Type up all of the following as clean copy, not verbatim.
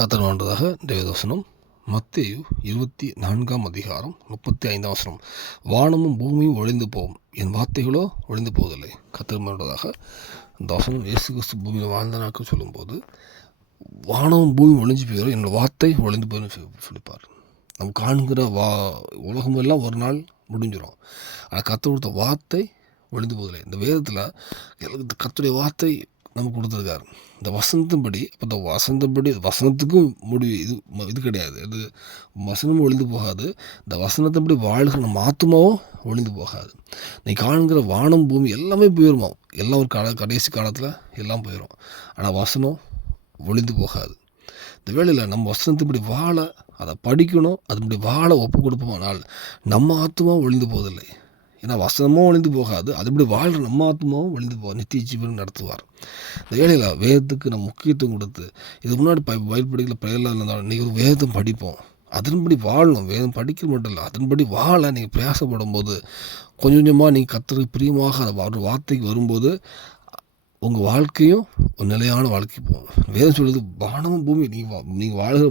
கர்த்தர் வாழ்ந்ததாக தேவதோசனம் மத்தேயு 24 அதிகாரம் 35 வசனம். வானமும் பூமியும் ஒழிந்து போகும், என் வார்த்தைகளோ ஒழிந்து போவதில்லை. கர்த்தர் வாழ்ந்ததாக இந்த வசனம் இயேசு கிறிஸ்து பூமியில் வாழ்ந்த நாட்கள் சொல்லும்போது வானமும் பூமியும் ஒழிஞ்சு போயிடும், என்னோடய வார்த்தை ஒழிந்து போயிடும் சொல்லிப்பார். நம்ம காண்கிற உலகமெல்லாம் ஒரு நாள் முடிஞ்சிடும், ஆனால் கர்த்தர் கொடுத்த வார்த்தை ஒழிந்து போவதில்லை. இந்த வேதத்தில் கர்த்தருடைய வார்த்தை நமக்கு கொடுத்துருக்காரு. இந்த வசனத்தின்படி அப்போ இந்த வசனத்துக்கும் முடிவு இது கிடையாது. இது வசனமும் ஒழிந்து போகாது. இந்த வசனத்தின்படி வாழ்கிற நம்ம ஆத்துமாவும் ஒழிந்து போகாது. நீ காண்கிற வானம் பூமி எல்லாமே போயிடுமா, எல்லாம் ஒரு கடைசி காலத்தில் எல்லாம் போயிடும், ஆனால் வசனம் ஒழிந்து போகாது. இந்த வேளையில் நம்ம வசனத்தின்படி வாழ, அதை படிக்கணும், அதுபடி வாழ ஒப்பு கொடுப்போமானால் நம்ம ஆத்துமாவும் ஒழிந்து போவதில்லை. ஏன்னா வசனமும் ஒழிந்து போகாது, அதுபடி வாழ்கிற நம்ம ஆத்மாவும் ஒழிந்து நித்திய ஜீவன் நடத்துவார். இந்த வேளையில் வேதத்துக்கு நம்ம முக்கியத்துவம் கொடுத்து, இதுக்கு முன்னாடி பைபிள் படிக்கல பிரயலாம் இருந்தாலும் நீங்கள் ஒரு வேதம் படிப்போம், அதன்படி வாழணும். வேதம் படிக்க மட்டும் இல்லை, அதன்படி வாழ நீங்கள் பிரயாசப்படும் போது கொஞ்சம் கொஞ்சமாக நீங்கள் கர்த்தருக்கு பிரியமாக ஒரு வார்த்தைக்கு வரும்போது உங்கள் வாழ்க்கையும் ஒரு நிலையான வாழ்க்கை போகும். வேதம் சொல்லுது வானமும் பூமி, நீங்கள் வாழ்கிற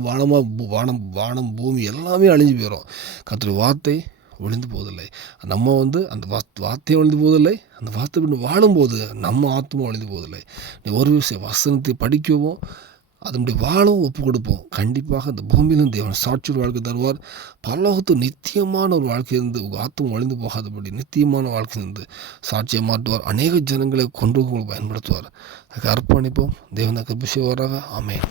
வானம் பூமி எல்லாமே அழிஞ்சு போயிடும், கர்த்தருடைய வார்த்தை ஒழிந்து போவதில்லை. நம்ம அந்த வார்த்தையை ஒழிந்து போவதில்லை, அந்த வார்த்தை பின் வாழும்போது நம்ம ஆத்மா ஒழிந்து போவதில்லை. நீ ஒரு விஷயம் வசனத்தை படிக்கவும் அதனுடைய வாழவும் ஒப்பு கொடுப்போம், கண்டிப்பாக அந்த பூமியிலும் தேவன் சாட்சி ஒரு வாழ்க்கை தருவார். பரலோகத்து நித்தியமான ஒரு வாழ்க்கையிலிருந்து உங்கள் ஆத்மா ஒழிந்து போகாதபடி நித்தியமான வாழ்க்கையிலிருந்து சாட்சியை மாற்றுவார். அநேக ஜனங்களை கொண்டு உங்களுக்கு பயன்படுத்துவார். அதுக்கு அர்ப்பணிப்போம். தேவனுக்கு அபிஷேகம் வராக. ஆமென்.